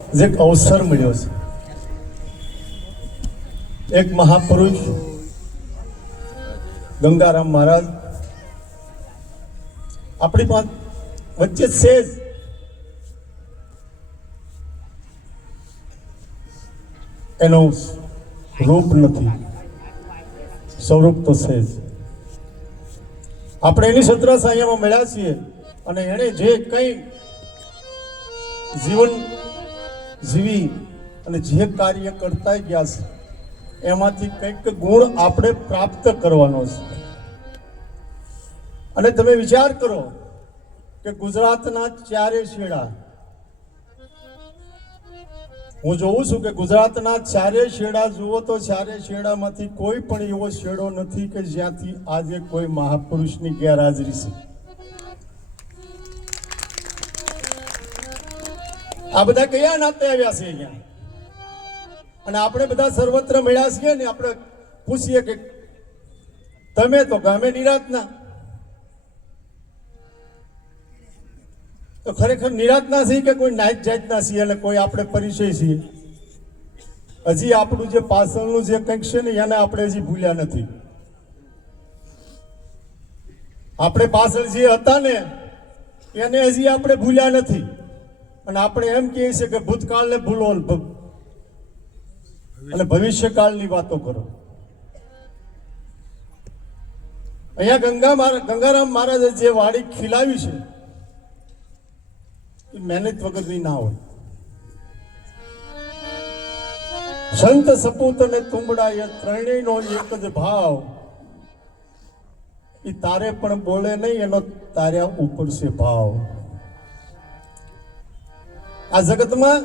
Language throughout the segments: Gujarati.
જે એક અવસર મળ્યો છે, એક મહાપુરુષ ગંગારામ મહારાજ આપણી પાસે વચ્ચે છે જ. એનું રૂપ નથી, સ્વરૂપ તો છે જ. આપણે એની સત્રાસ અહીંયામાં મળ્યા છીએ અને એણે જે કંઈ જીવન જીવી અને જે કાર્ય કરતા ગયા છે એમાંથી કંઈક ગુણ આપણે પ્રાપ્ત કરવાનો છે. અને તમે વિચાર કરો કે ગુજરાતના ચારે છેડા, હું જોઉં છું કે ગુજરાતના ચારે છેડા જુઓ તો ચારે છેડામાંથી કોઈ પણ એવો છેડો નથી કે જ્યાંથી આજે કોઈ મહાપુરુષની ગેરહાજરી છે. આ બધા કયા નાતે આવ્યા છે અહીંયા? અને આપણે બધા સર્વત્ર મળ્યા છીએ ને, આપણે પૂછીએ કે તમે તો ગામે નિરાતના, તો ખરેખર નિરાતના છીએ કે કોઈ નાયક જાતના છીએ અને કોઈ આપણે પરિચય છીએ? હજી આપણું જે પાછળનું જે કંઈક છે ને એને આપણે હજી ભૂલ્યા નથી. આપણે પાછળ જે હતા ને એને હજી આપણે ભૂલ્યા નથી. અને આપણે એમ કહીએ છીએ કે ભૂતકાળને ભૂલો અને ભવિષ્યકાળની વાતો કરો. અહીંયા ગંગારામ મહારાજે જે વાડી ખીલાવી છે એ મહેનત વગરની ના હોય. સંત સપૂત અને તુંબડા એ ત્રણેયનો એક જ ભાવ. એ તારે પણ બોલે નહીં, એનો તાર્યા ઉપર છે ભાવ. આ જગતમાં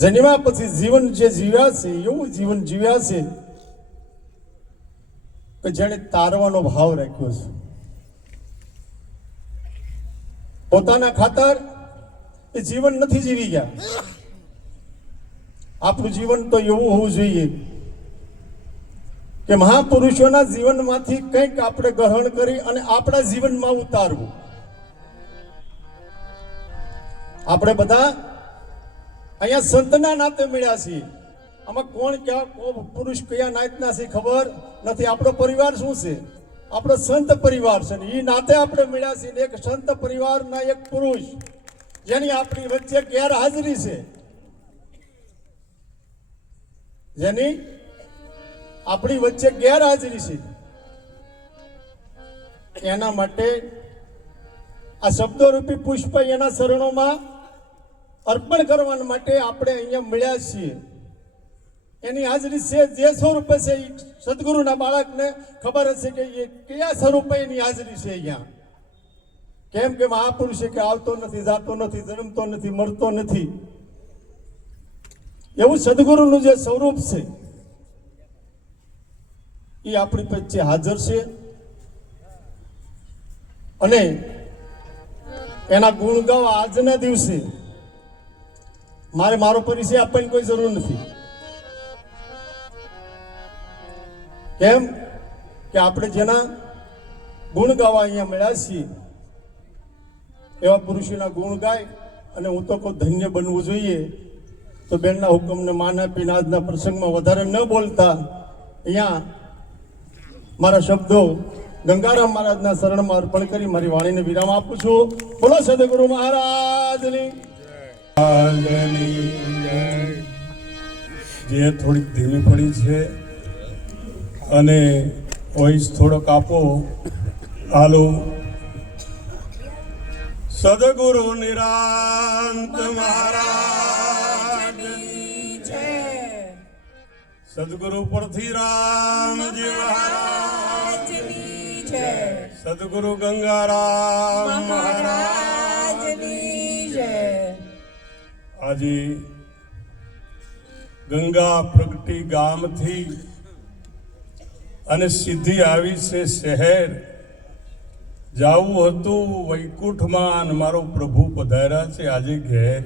જન્મ્યા પછી જીવન જે જીવ્યા છે એવું જીવન જીવ્યા છે કે જેને તારવાનો ભાવ રાખ્યો છે. પોતાના ખાતર એ જીવન નથી જીવી ગયા. આપણું જીવન તો એવું હોવું જોઈએ કે મહાપુરુષોના જીવનમાંથી કંઈક આપણે ગ્રહણ કરી અને આપણા જીવનમાં ઉતારવું. આપણે બધા અહીંયા સંતના નાતે મળ્યા છીએ. આમાં કોણ ક્યાં પુરુષ કયા નાતના છે ખબર નથી. આપણો પરિવાર શું છે? આપણો સંત પરિવાર છે ને એ નાતે આપણે મળ્યા છીએ. એક સંત પરિવારના એક પુરુષ જેની આપણી વચ્ચે ગેરહાજરી છે, જેની આપણી વચ્ચે ગેરહાજરી છે, એના માટે આ શબ્દરૂપી પુષ્પ એના શરણોમાં અર્પણ કરવા માટે આપણે અહીંયા મળ્યા છીએ. એની હાજરી છે જે સ્વરૂપે છે. સદગુરુના બાળકને ખબર હશે કે એ કયા સ્વરૂપે એની હાજરી છે અહીંયા. કેમ કે મહાપુરુષ કે આવતો નથી, જાતો નથી, જન્મતો નથી, મરતો નથી, એવું સદગુરુનું જે સ્વરૂપ છે એ આપણી વચ્ચે હાજર છે. અને એના ગુણ ગાવા આજના દિવસે મારો પરિચય આપવાની કોઈ જરૂર નથી. કેમ કે આપણે જેના ગુણ ગાવા અહીંયા મળ્યા છીએ એવા પુરુષોના ગુણ ગાય અને હું તો કહું ધન્ય બનવું જોઈએ. તો બેનના હુકમને માન આપીને આજના પ્રસંગમાં વધારે ન બોલતા અહીંયા મારા શબ્દો ગંગારામ મહારાજના શરણમાં અર્પણ કરી મારી વાણીને વિરામ આપું છું. બોલો સદગુરુ મહારાજની. જે થોડીક ધીમી પડી છે અને વોઇસ થોડોક આપો. હાલો. સદગુરુ નિરાંત મહારાજની જય. સદગુરુ પરથીરામજી મહારાજની જય. સદગુરુ ગંગારામ મહારાજની જય. આજે ગંગા પ્રગટી ગામથી અને સીધી આવી છે શહેર. જાવું હતું વૈકુંઠમાં અને મારો પ્રભુ પધાર્યા છે આજે ઘેર.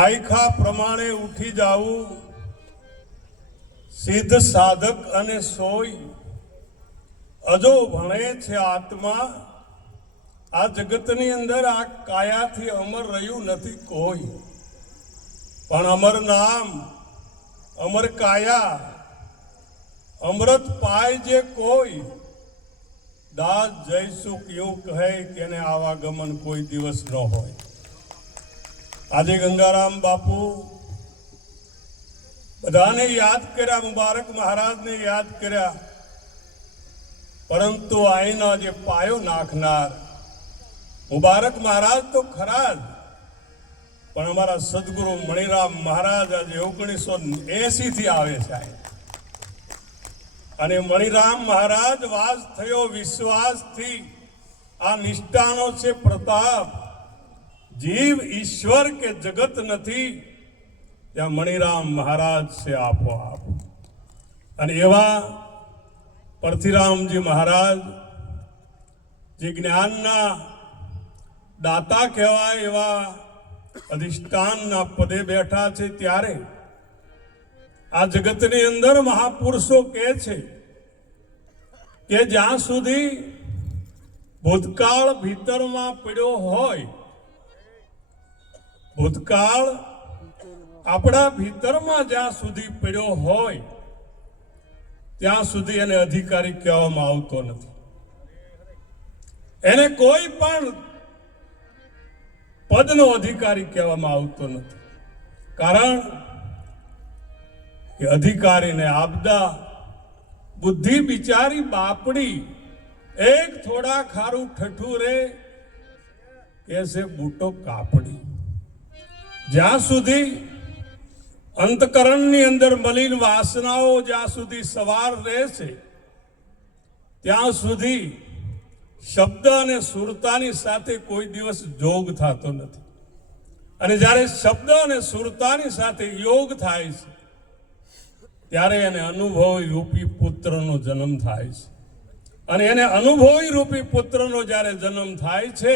આયખા પ્રમાણે ઉઠી જાવું, સિદ્ધ સાધક અને સોય અજો ભણે છે આત્મા, આ જગતની અંદર આ કાયાથી અમર રહ્યું નથી કોઈ, પણ અમર નામ, અમર કાયા, અમૃત પાય જે કોઈ, દાસ જયસુખ એવું કહે કે એને આવાગમન કોઈ દિવસ ન હોય. આજે ગંગારામ બાપુ બધાને યાદ કર્યા, મુબારક મહારાજને યાદ કર્યા, પરંતુ આઈનો જે પાયો નાખનાર મુબારક મહારાજ તો ખરા જ, પણ અમારા સદગુરુ મણિરામ મહારાજ આજે 1980 થી આવે છે. અને મણિરામ મહારાજ વાસ થયો વિશ્વાસથી. આ નિષ્ઠાનો છે પ્રતાપ. જીવ ઈશ્વર કે જગત નથી, ત્યાં મણિરામ મહારાજ છે આપોઆપ. અને એવા પરથીરામજી મહારાજ જે જ્ઞાનના દાતા કહેવાય, એવા અધિષ્ઠાનના પદે બેઠા છે. ત્યારે આ જગતની અંદર મહાપુરુષો કહે છે કે જ્યાં સુધી ભૂતકાળ ભીતરમાં પડ્યો હોય, ભૂતકાળ આપણા ભીતરમાં જ્યાં સુધી પડ્યો હોય ત્યાં સુધી એને અધિકારી કહેવામાં આવતો નથી. એને કોઈ પણ પદનો અધિકારી કહેવામાં આવતો નથી. કારણ કે અધિકારીને આપદા બુદ્ધિ બિચારી બાપડી, એક થોડા ખારું ઠઠું રે કેસે બૂટો કાપડી. જ્યાં સુધી અંતકરણની અંદર મલિન વાસનાઓ જ્યાં સુધી સવાર રહેશે ત્યાં સુધી શબ્દ અને સુરતાની સાથે કોઈ દિવસ જોગ થતો નથી. અને જ્યારે શબ્દ અને સુરતાની સાથે યોગ થાય છે ત્યારે એને અનુભવી રૂપી પુત્રનો જન્મ થાય છે. અને એને અનુભવી રૂપી પુત્રનો જ્યારે જન્મ થાય છે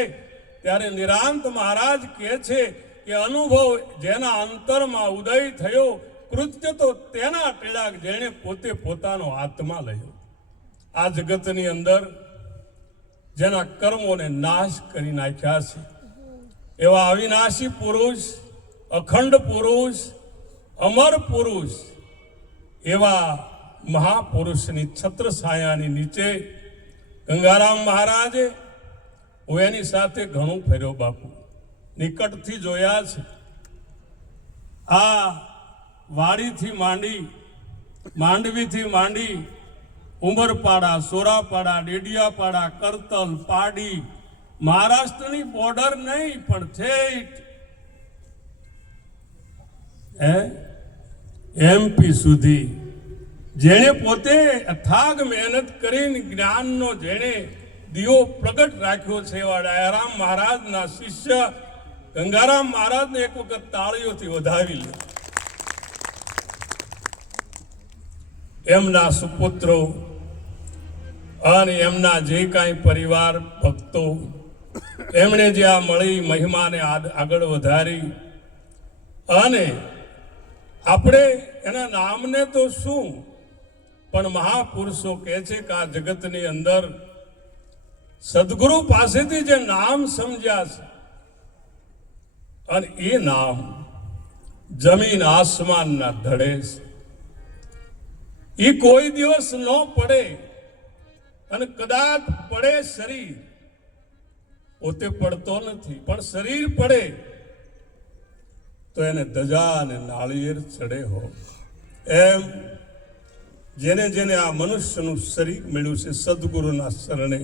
ત્યારે નિરાંત મહારાજ કહે છે કે અનુભવ જેના અંતરમાં ઉદય થયો, કૃત્ય તો તેના ટેડાક જેણે પોતે પોતાનો આત્મા લયો. આ જગતની અંદર જેના કર્મોને નાશ કરી નાખ્યા છે એવા અવિનાશી પુરુષ, અખંડ પુરુષ, અમર પુરુષ, એવા મહાપુરુષની છત્રછાયાની નીચે ગંગારામ મહારાજે, હું એની સાથે ઘણું ફર્યો બાપુ, નિકટથી જોયા છે. આ વાડીથી માંડી, માંડવીથી માંડી, ઉમરપાડા, સોરાપાડા, ડેડિયાપાડા, કરતલ, પાડી, મહારાષ્ટ્રની બોર્ડર નહીં પણ ઠેઠ MP સુધી જેણે પોતે અથાગ મહેનત કરીને જ્ઞાનનો જેણે દીવો પ્રગટ રાખ્યો છે એવા દયારામ મહારાજના શિષ્ય ગંગારામ મહારાજને એક વખત તાળીઓથી વધાવી લે. એમના સુપુત્રો અને એમના જે કાંઈ પરિવાર ભક્તો, એમણે જે આ મળી મહિમાને આગળ વધારી, અને આપણે એના નામને તો શું, પણ મહાપુરુષો કહે છે કે આ જગતની અંદર સદગુરુ પાસેથી જે નામ સમજ્યા છે, અને એ નામ જમીન આસમાનના ધડે છે. એ કોઈ દિવસ ન પડે, અને કદાચ પડે શરીર, પોતે પડતો નથી પણ શરીર પડે તો એને ધજા અને નાળિયેર ચડે હો. એમ જેને જેને આ મનુષ્યનું શરીર મળ્યું છે સદગુરુના શરણે,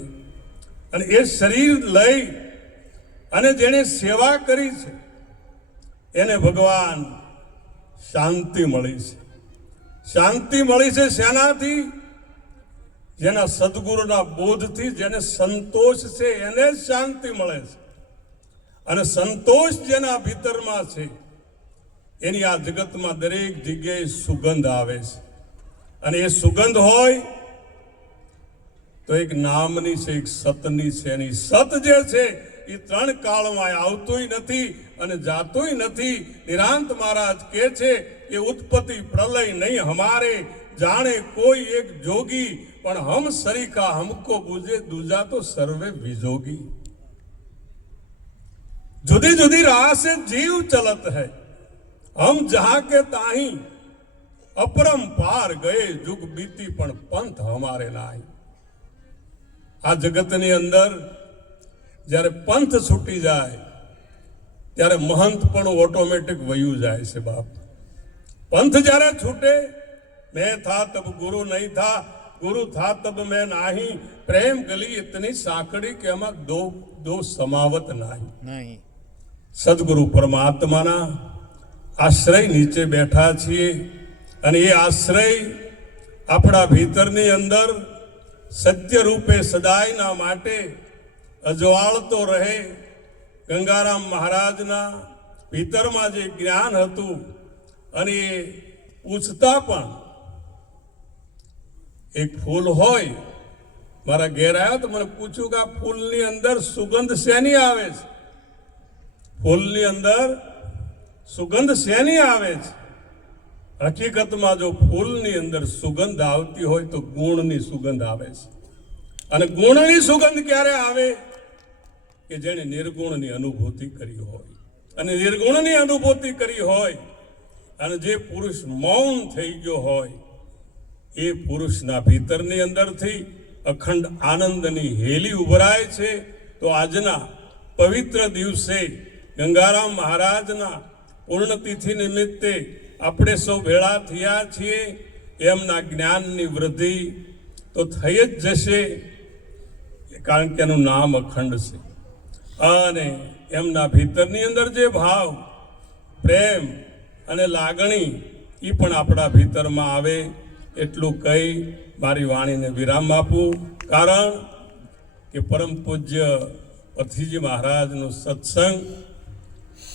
અને એ શરીર લઈ અને જેને સેવા કરી છે એને ભગવાન શાંતિ મળી છે. શાંતિ મળી છે શેનાથી? જેના સદગુરુના બોધથી જેને સંતોષ છે એને જ શાંતિ મળે છે. અને સંતોષ જેના ભીતરમાં છે એની આ જગતમાં દરેક જગ્યાએ સુગંધ આવે છે. અને એ સુગંધ હોય તો એક નામની છે, એક સતની છે. એની સત જે છે એ ત્રણ કાળમાં આવતોય નથી અને જાતોય નથી. નિરાંત મહારાજ કહે છે કે ઉત્પત્તિ પ્રલય નહીં હમારે, જાણે કોઈ એક જોગી, પણ હમ સરીખા હમકો બુझे दूजा तो सर्वे विजोगी. जुदी जुदी राह से जीव चलत है, हम जहां के ताही अपरंपार गए जुग बीती पण पंथ हमारे नाही। आ जगतनी अंदर જ્યારે પંથ છૂટી જાય ત્યારે મહંત પણ ઓટોમેટિક વયું જાય છે બાપ। पंथ જ્યારે છૂટે, मैं था तब गुरु नहीं था, गुरु था तब मैं नाही, प्रेम गली इतनी साकड़ी के एમાં दो समावत नहीं। સદગુરુ પરમાત્માના આશ્રય નીચે બેઠા છીએ અને એ આશ્રય આપણા ભીતરની અંદર સત્ય રૂપે સદાયના માટે અજવાળતો રહે। ગંગારામ મહારાજના ભીતરમાં જે જ્ઞાન હતું અને એ પૂછતા પણ, એક ફૂલ હોય, મારા ઘેર આવ્યો તો મને પૂછ્યું કે આ ફૂલની અંદર સુગંધ શેની આવે છે? ફૂલની અંદર સુગંધ શેની આવે છે? હકીકતમાં જો ફૂલની અંદર સુગંધ આવતી હોય તો ગુણની સુગંધ આવે છે। અને ગુણની સુગંધ ક્યારે આવે? કે જેણે નિર્ગુણની અનુભૂતિ કરી હોય। અને નિર્ગુણની અનુભૂતિ કરી હોય અને જે પુરુષ મૌન થઈ ગયો હોય, એ પુરુષના ભીતરની અંદરથી અખંડ આનંદની હેલી ઉભરાય છે। તો આજના પવિત્ર દિવસે ગંગારામ મહારાજના પૂર્ણતિથિ નિમિત્તે આપણે સૌ ભેળા થયા છીએ। એમના જ્ઞાનની વૃદ્ધિ તો થઈ જ જશે, કારણ કે એનું નામ અખંડ છે। અને એમના ભીતરની અંદર જે ભાવ, પ્રેમ અને લાગણી એ પણ આપણા ભીતરમાં આવે, એટલું કહી મારી વાણીને વિરામ આપું। કારણ કે પરમ પૂજ્ય પથીજી મહારાજનું સત્સંગ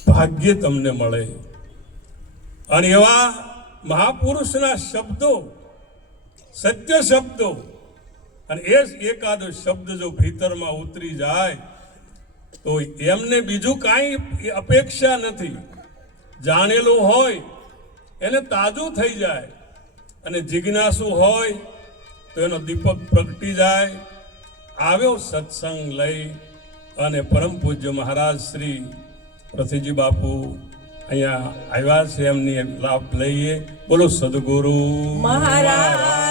ભાગ્ય તમને મળે અને એવા મહાપુરુષના શબ્દો, સત્ય શબ્દો, અને એ એકાદો શબ્દ જો ભીતરમાં ઉતરી જાય તો એમને બીજું કાંઈ અપેક્ષા નથી। જાણેલું હોય એને તાજું થઈ જાય અને જિજ્ઞાસુ હોય તો એનો દીપક પ્રગટી જાય। આવ્યો સત્સંગ લઈ અને પરમ પૂજ્ય મહારાજ શ્રી પૃથ્વીજી બાપુ અહીંયા આવ્યા છે, એમની લાભ લઈએ। બોલો સદગુરુ મહારાજ।